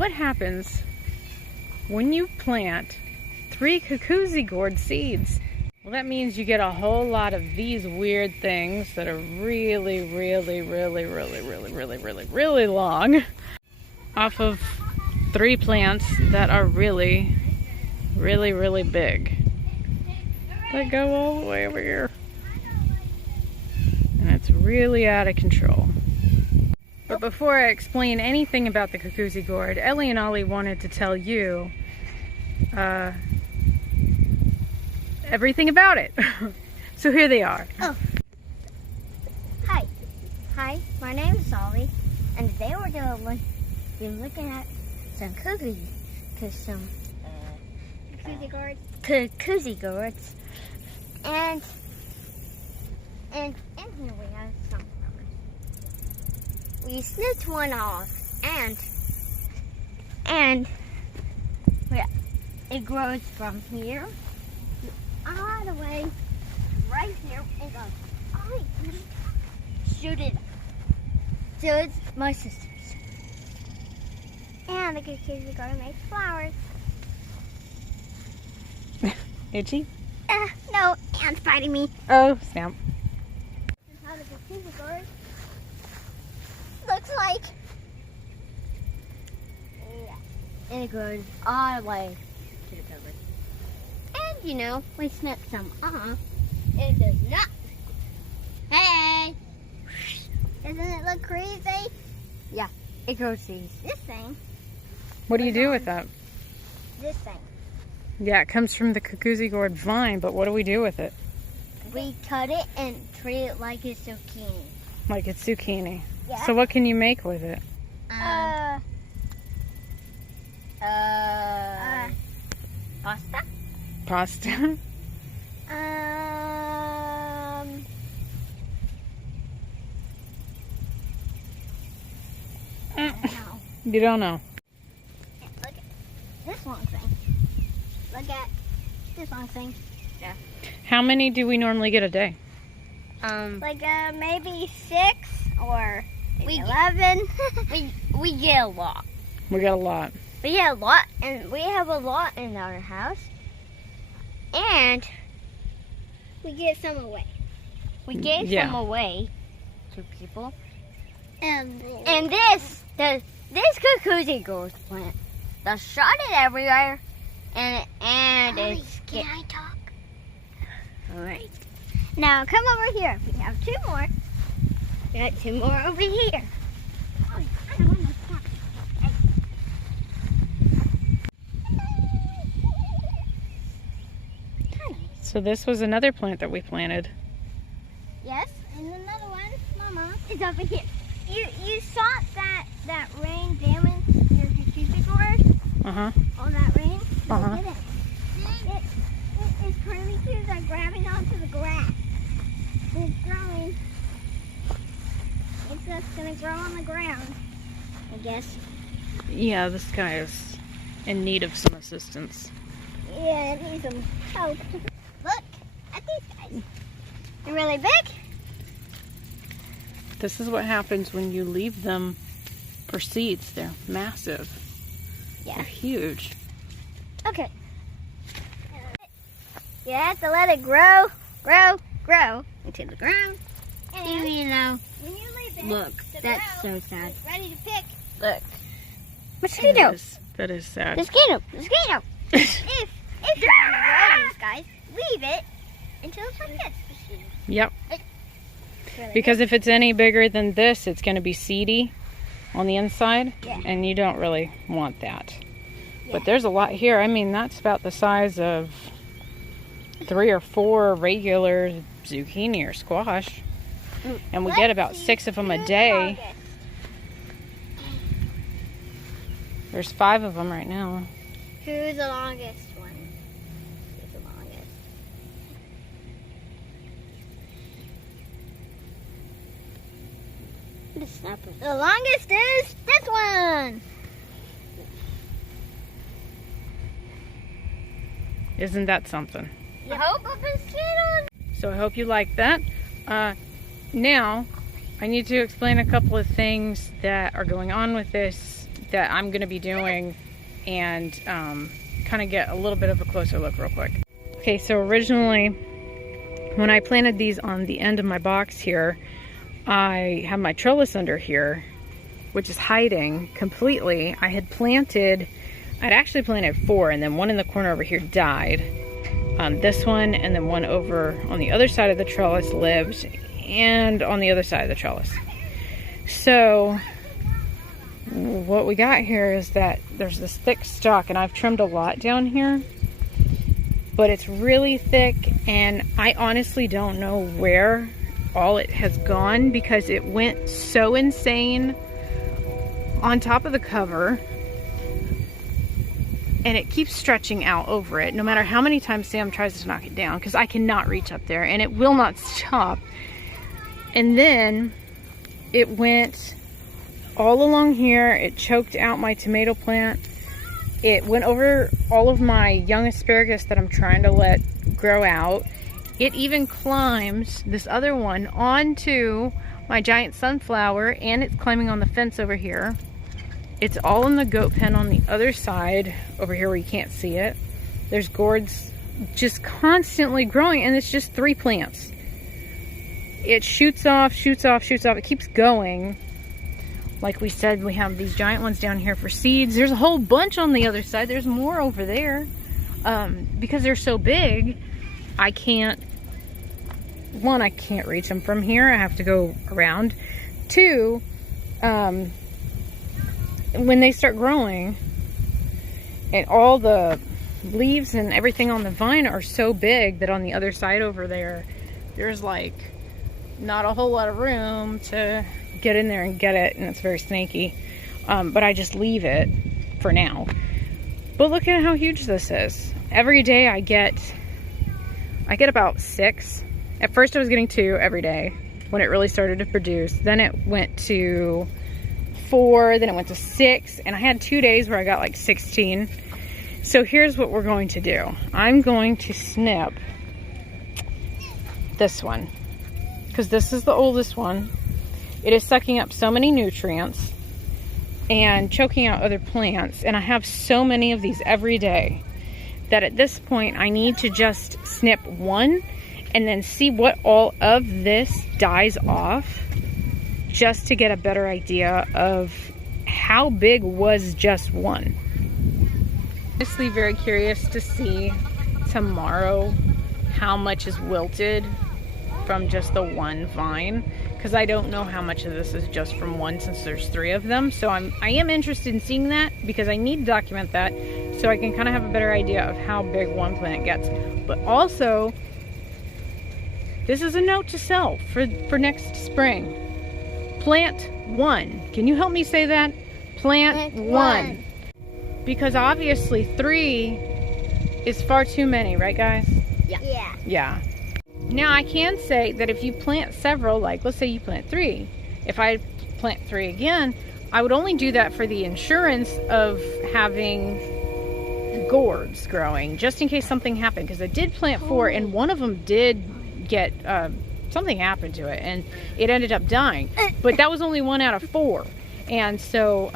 what happens when you plant 3 Cucuzzi gourd seeds? Well, that means you get a whole lot of these weird things that are really long off of 3 plants that are really big. That go all the way over here. And it's really out of control. But before I explain anything about the Cucuzzi gourd, Ellie and Ollie wanted to tell you everything about it. So here they are. Oh. Hi, my name is Ollie, and today we're going to be looking at some cookies, some Cucuzzi gourds, and in here we have some flowers. We snipped one off, and it grows from here all the way right here and goes all the way to the top. Shoot it. So it's my sister's. And the Cucuzzi gourd makes flowers. Itchy? No, ants biting me. Oh, snap. This is how the Cucuzzi gourd looks like. Yeah. And it grows all the way to the cover. And you know, we snipped some off. It does not. Hey! Doesn't it look crazy? Yeah, it grows these. This thing. What do you do with that? This thing. Yeah, it comes from the Cucuzzi gourd vine, but what do we do with it? We cut it and treat it like a zucchini. Like it's zucchini. Yeah. So what can you make with it? Pasta? Pasta? No. You don't know. Look at this long thing. Look at this long thing. Yeah. How many do we normally get a day? Like maybe 6 or maybe 11. we get a lot. We got a lot. We get a lot, and we have a lot in our house. And we give some away. We gave some away to people. And this Cucuzzi gourd plant, they shot it everywhere, and it's. Can I talk? All right. Now come over here. We have 2 more. We got 2 more over here. Oh, I don't want to stop. So this was another plant that we planted. Yes, and another one, Mama, is over here. You saw that rain damage your Cucuzzi gourd? Uh-huh. All that rain? Uh-huh. Look at it. Its curly tubes are grabbing onto the grass. And it's growing. It's just going to grow on the ground, I guess. Yeah, this guy is in need of some assistance. Yeah, it needs some help. Look at these guys. They're really big. This is what happens when you leave them for seeds. They're massive. Yeah. They're huge. Okay. You have to let it grow into the ground. And you know, when you leave it, Look, that's so sad. ready to pick. Look. Mosquito. That is sad. Mosquito. if you're going to grow these guys, leave it until it's like this. Yep. Really Because if it's any bigger than this, it's going to be seedy on the inside, Yeah. and you don't really want that. Yeah. But there's a lot here. I mean, that's about the size of 3 or 4 regular zucchini or squash. And we get about 6 of them a day. There's 5 of them right now. Who's the longest one? Who's the longest? The snapper. The longest is this one. Isn't that something? I hope a mosquito. So I hope you like that. Now, I need to explain a couple of things that are going on with this that I'm going to be doing and kind of get a little bit of a closer look real quick. Okay, so originally when I planted these on the end of my box here, I have my trellis under here, which is hiding completely. I'd actually planted 4, and then one in the corner over here died. This one, and then one over on the other side of the trellis lived, and on the other side of the trellis. So what we got here is that there's this thick stalk, and I've trimmed a lot down here, but it's really thick, and I honestly don't know where all it has gone because it went so insane on top of the cover, and it keeps stretching out over it no matter how many times Sam tries to knock it down, because I cannot reach up there and it will not stop. And then it went all along here. It choked out my tomato plant. It went over all of my young asparagus that I'm trying to let grow out. It even climbs this other one onto my giant sunflower, and it's climbing on the fence over here. It's all in the goat pen on the other side over here where you can't see it. There's gourds just constantly growing, and it's just 3 plants. It shoots off, shoots off, shoots off. It keeps going. Like we said, we have these giant ones down here for seeds. There's a whole bunch on the other side. There's more over there. Because they're so big, I can't reach them from here. I have to go around. 2, when they start growing and all the leaves and everything on the vine are so big that on the other side over there, there's like not a whole lot of room to get in there and get it, and it's very snaky. But I just leave it for now. But look at how huge this is. Every day I get about 6. At first I was getting 2 every day when it really started to produce. Then it went to 4, then it went to 6, and I had 2 days where I got like 16. So here's what we're going to do. I'm going to snip this one, because this is the oldest one. It is sucking up so many nutrients and choking out other plants, and I have so many of these every day that at this point I need to just snip one and then see what all of this dies off, just to get a better idea of how big was just one. Honestly, very curious to see tomorrow how much is wilted from just the one vine, because I don't know how much of this is just from one, since there's 3 of them. So I am interested in seeing that, because I need to document that so I can kind of have a better idea of how big one plant gets. But also, this is a note to self for next spring. Plant 1. Can you help me say that? Plant 1. Because obviously 3 is far too many, right guys? Yeah. Yeah. Now I can say that if you plant several, like let's say you plant 3, if I plant 3 again, I would only do that for the insurance of having gourds growing, just in case something happened. Because I did plant 4, and one of them did get something happened to it, and it ended up dying. But that was only 1 out of 4, and so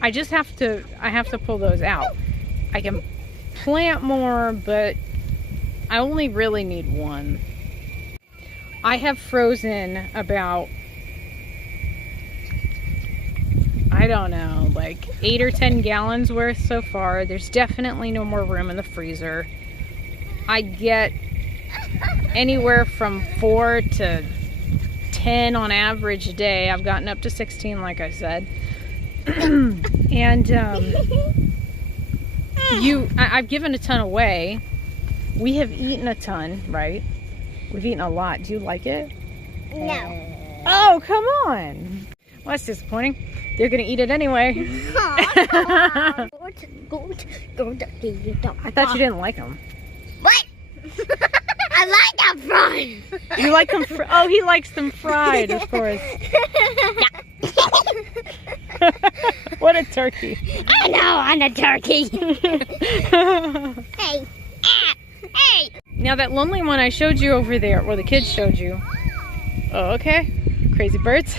I have to pull those out. I can plant more, but I only really need 1. I have frozen about, I don't know, like 8 or 10 gallons worth so far. There's definitely no more room in the freezer. I get anywhere from 4 to 10 on average a day. I've gotten up to 16, like I said. And I've given a ton away. We have eaten a ton, right? We've eaten a lot. Do you like it? No. Oh, come on. Well, that's disappointing. They're gonna eat it anyway. I thought you didn't like them. What? I like them fried. You like them oh, he likes them fried, of course. What a turkey. I know, I'm a turkey. Hey. Hey. Now that lonely one I showed you over there, well, the kids showed you. Oh, okay. Crazy birds.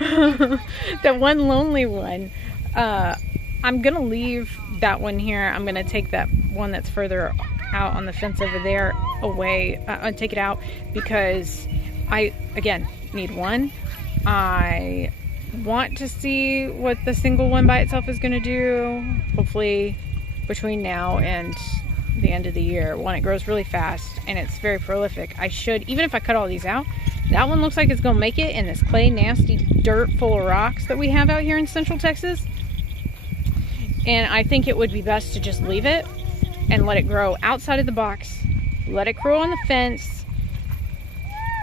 That one lonely one. I'm gonna leave that one here. I'm gonna take that one that's further out on the fence over there away, take it out, because I, again, need one. I want to see what the single one by itself is gonna do, hopefully between now and the end of the year. One, it grows really fast and it's very prolific. I should, even if I cut all these out, that one looks like it's gonna make it in this clay, nasty dirt full of rocks that we have out here in Central Texas. And I think it would be best to just leave it and let it grow outside of the box. Let it grow on the fence.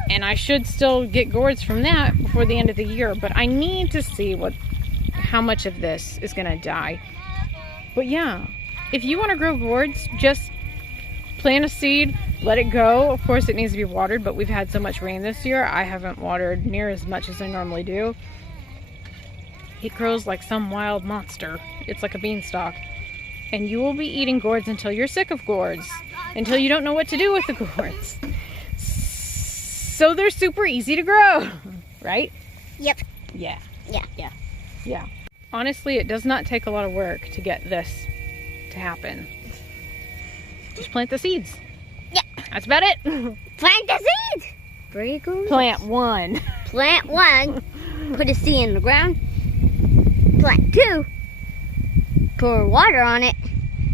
And I should still get gourds from that before the end of the year. But I need to see how much of this is gonna die. But yeah, if you wanna grow gourds, just plant a seed, let it go. Of course it needs to be watered, but we've had so much rain this year, I haven't watered near as much as I normally do. It grows like some wild monster. It's like a beanstalk. And you will be eating gourds until you're sick of gourds. Until you don't know what to do with the gourds. So they're super easy to grow, right? Yep. Yeah. Yeah. Yeah. Yeah. Honestly, it does not take a lot of work to get this to happen. Just plant the seeds. Yeah. That's about it. Plant the seeds. Very good. Plant one. Plant one. Put a seed in the ground. Plant two. Pour water on it.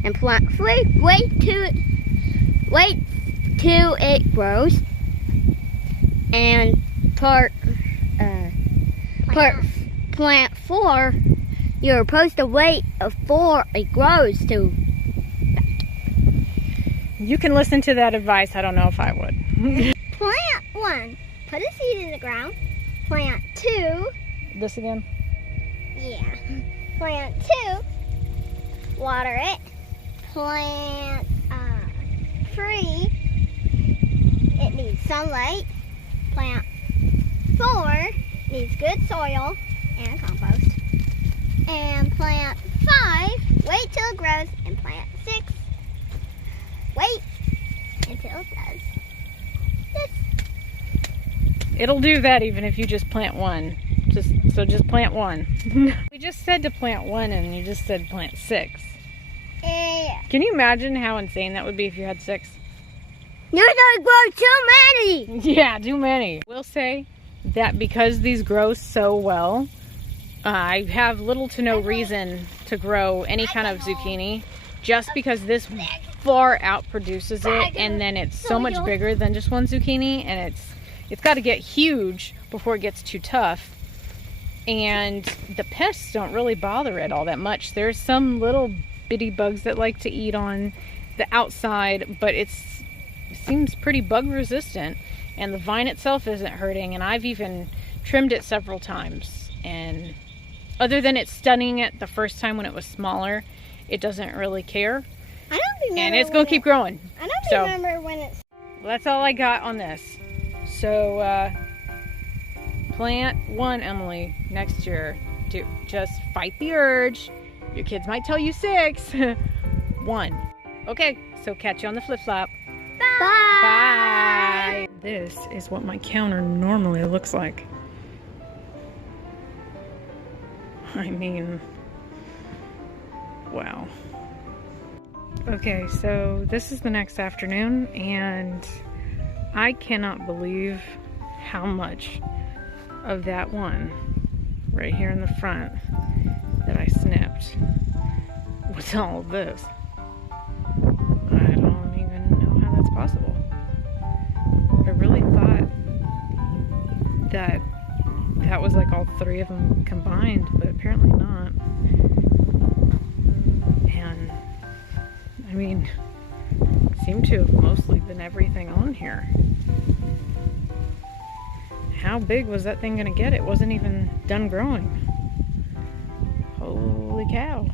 And plant three. Wait till it grows. And plant four. You're supposed to wait before it grows to. You can listen to that advice. I don't know if I would. Plant one. Put a seed in the ground. Plant two. This again? Yeah. Plant two. Water it. Plant three. It needs sunlight. Plant four. Needs good soil and compost. And plant five. Wait till it grows. And plant six. Wait until it does this. It'll do that even if you just plant one. Just plant one. We just said to plant one and you just said plant six. Yeah. Can you imagine how insane that would be if you had six? You're gonna grow too many! Yeah, too many. I will say that because these grow so well, I have little to no reason to grow any kind of zucchini, just because this far out produces it, and then it's so much bigger than just one zucchini, and it's got to get huge before it gets too tough. And the pests don't really bother it all that much. There's some little bitty bugs that like to eat on the outside, but it seems pretty bug resistant, and the vine itself isn't hurting, and I've even trimmed it several times, and other than it stunning it the first time when it was smaller, it doesn't really care. I don't remember. And it's gonna keep growing. I don't remember when it's. Well, that's all I got on this. So plant one, Emily, next year. Just fight the urge. Your kids might tell you six. One. Okay, so catch you on the flip-flop. Bye. Bye. This is what my counter normally looks like. I mean, wow. Okay, so this is the next afternoon, and I cannot believe how much of that one right here in the front that I snipped with all of this. I don't even know how that's possible. I really thought that was like all three of them combined, but apparently not. And I mean, seemed to have mostly been everything on here. How big was that thing gonna get? It wasn't even done growing. Holy cow.